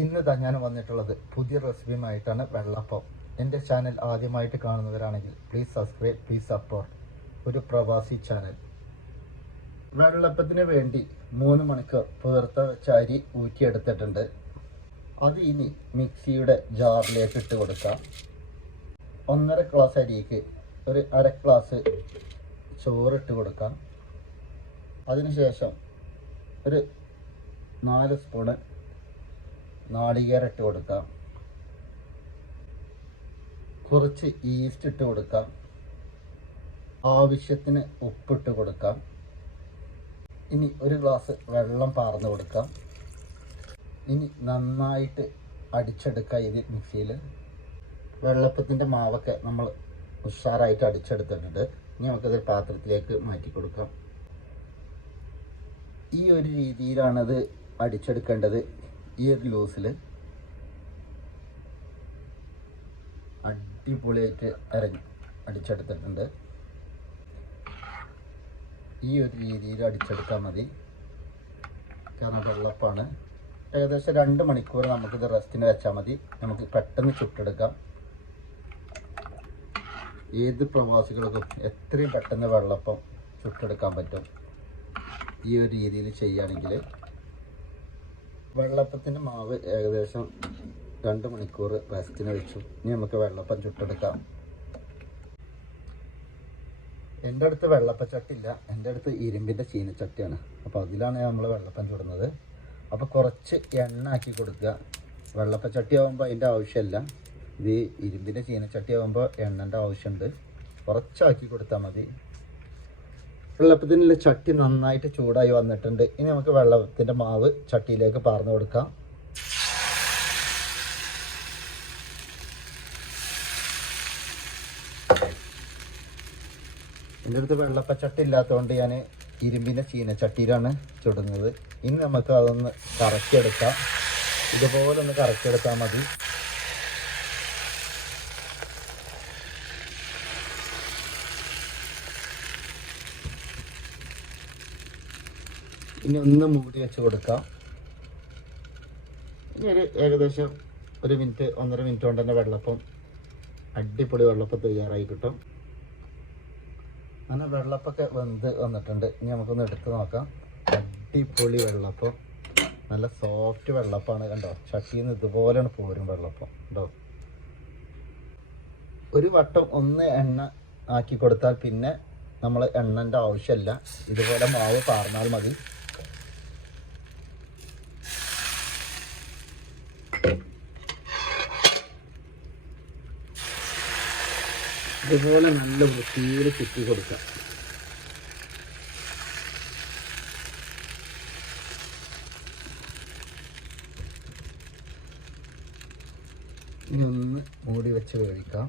ഇന്ന് താ ഞാൻ വന്നിട്ടുള്ളത് പുതിയ റെസിപ്പിയുമായിട്ടാണ് വെള്ളപ്പം. എന്റെ ചാനൽ ആദ്യമായിട്ട് കാണുന്നവരാണെങ്കിൽ പ്ലീസ് സബ്സ്ക്രൈബ് പ്ലീസ് സപ്പോർട്ട് ഒരു പ്രവാസി ചാനൽ. വെള്ളപ്പത്തിന് വേണ്ടി മൂന്ന് മണിക്കൂർ പുതിർത്ത വെച്ച അരി ഊറ്റിയെടുത്തിട്ടുണ്ട്. അത് ഇനി മിക്സിയുടെ ജാറിലേക്ക് ഇട്ട് കൊടുക്കാം. ഒന്നര ഗ്ലാസ് അരിക്ക് ഒരു അര ഗ്ലാസ് ചോറിട്ട് കൊടുക്കാം. അതിനുശേഷം ഒരു നാല് സ്പൂണ് നാളികേരം ഇട്ട് കൊടുക്കാം. കുറച്ച് ഈസ്റ്റ് ഇട്ട് കൊടുക്കാം. ആവശ്യത്തിന് ഉപ്പിട്ട് കൊടുക്കാം. ഇനി ഒരു ഗ്ലാസ് വെള്ളം പാർന്നു കൊടുക്കാം. ഇനി നന്നായിട്ട് അടിച്ചെടുക്കുക ഇത് മിക്സിയിൽ വെള്ളപ്പത്തിന്റെ മാവൊക്കെ നമ്മൾ ഉഷാറായിട്ട് അടിച്ചെടുത്തിട്ടുണ്ട്. ഇനി നമുക്കത് പാത്രത്തിലേക്ക് മാറ്റി കൊടുക്കാം. ഈ ഒരു രീതിയിലാണത് അടിച്ചെടുക്കേണ്ടത്. ഈ ഒരു അടിപൊളിയായിട്ട് ഇറങ്ങി അടിച്ചെടുത്തിട്ടുണ്ട്. ഈ ഒരു രീതിയിൽ അടിച്ചെടുത്താൽ മതി. കാരണം വെള്ളപ്പാണ് ഏകദേശം രണ്ട് മണിക്കൂർ നമുക്കിത് റെസ്റ്റിന് വെച്ചാൽ മതി. നമുക്ക് പെട്ടെന്ന് ചുട്ടെടുക്കാം. ഏത് പ്രവാസികൾക്കും എത്രയും പെട്ടെന്ന് വെള്ളപ്പം ചുട്ടെടുക്കാൻ പറ്റും. ഈ ഒരു രീതിയിൽ ചെയ്യുകയാണെങ്കിൽ വെള്ളപ്പത്തിന്റെ മാവ് ഏകദേശം രണ്ട് മണിക്കൂർ റെസ്റ്റിന് വെച്ചു. ഇനി നമുക്ക് വെള്ളപ്പം ചുട്ടെടുക്കാം. എന്റെ അടുത്ത് വെള്ളപ്പച്ചട്ടില്ല എന്റെ അടുത്ത് ഇരുമ്പിന്റെ ചീനച്ചട്ടിയാണ്. അപ്പോൾ അതിലാണ് നമ്മൾ വെള്ളപ്പം ചുടുന്നത്. അപ്പോൾ കുറച്ച് എണ്ണ ആക്കി കൊടുക്കുക. വെള്ളപ്പച്ചട്ടി ആകുമ്പോൾ അതിന്റെ ആവശ്യമില്ല. ഇത് ഇരുമ്പിന്റെ ചീനച്ചട്ടി ആകുമ്പോൾ എണ്ണന്റെ ആവശ്യമുണ്ട്. കുറച്ചാക്കി കൊടുത്താൽ മതി. വെള്ളപ്പത്തിനുള്ള ചട്ടി നന്നായിട്ട് ചൂടായി വന്നിട്ടുണ്ട്. ഇനി നമുക്ക് വെള്ളത്തിന്റെ മാവ് ചട്ടിയിലേക്ക് പാർന്നു കൊടുക്കാം. എന്റെ അടുത്ത് വെള്ളപ്പച്ചട്ടി ഇല്ലാത്തതുകൊണ്ട് ഞാൻ ഇരുമ്പിന്റെ ചീനച്ചട്ടിയിലാണ് ചുടുന്നത്. ഇനി നമുക്ക് അതൊന്ന് കറക്കിയെടുക്കാം. ഇതുപോലെ ഒന്ന് കറക്കിയെടുത്താൽ മതി. ഇനി ഒന്ന് മൂടി വെച്ച് കൊടുക്കാം. ഇനി ഒരു ഏകദേശം ഒരു മിനിറ്റ് ഒന്നര മിനിറ്റ് കൊണ്ട് തന്നെ വെള്ളപ്പം അടിപൊളി വെള്ളപ്പം തയ്യാറായി കിട്ടും. അങ്ങനെ വെള്ളപ്പൊക്കെ വെന്ത് വന്നിട്ടുണ്ട്. ഇനി നമുക്കൊന്ന് എടുത്ത് നോക്കാം. അടിപൊളി വെള്ളപ്പം. നല്ല സോഫ്റ്റ് വെള്ളപ്പമാണ് കണ്ടോ? ചട്ടിയിൽ ഇതുപോലെയാണ് പോരും വെള്ളപ്പം. കണ്ടോ? ഒരു വട്ടം ഒന്ന് എണ്ണ ആക്കി കൊടുത്താൽ പിന്നെ നമ്മൾ എണ്ണന്റെ ആവശ്യമില്ല ഇതുപോലെ മാവ് പാർന്നാൽ മതി. ഇതുപോലെ നല്ല വൃത്തിയിൽ ചുറ്റി കൊടുക്കാം ഇനി ഒന്ന് മൂടി വെച്ച് വേവിക്കാം.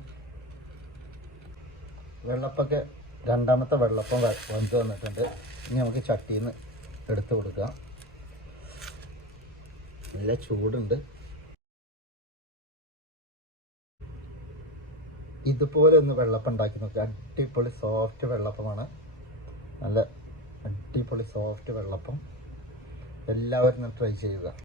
വെള്ളപ്പൊക്കെ രണ്ടാമത്തെ വെള്ളപ്പം വന്ന് വന്നിട്ടുണ്ട്. ഇനി നമുക്ക് ചട്ടിയിൽ നിന്ന് എടുത്തു കൊടുക്കാം. നല്ല ചൂടുണ്ട്. ഇതുപോലെ ഒന്ന് വെള്ളപ്പം ഉണ്ടാക്കി നോക്കുക അടിപൊളി സോഫ്റ്റ് വെള്ളപ്പമാണ്. നല്ല അടിപൊളി സോഫ്റ്റ് വെള്ളപ്പം. എല്ലാവരും ട്രൈ ചെയ്യുക.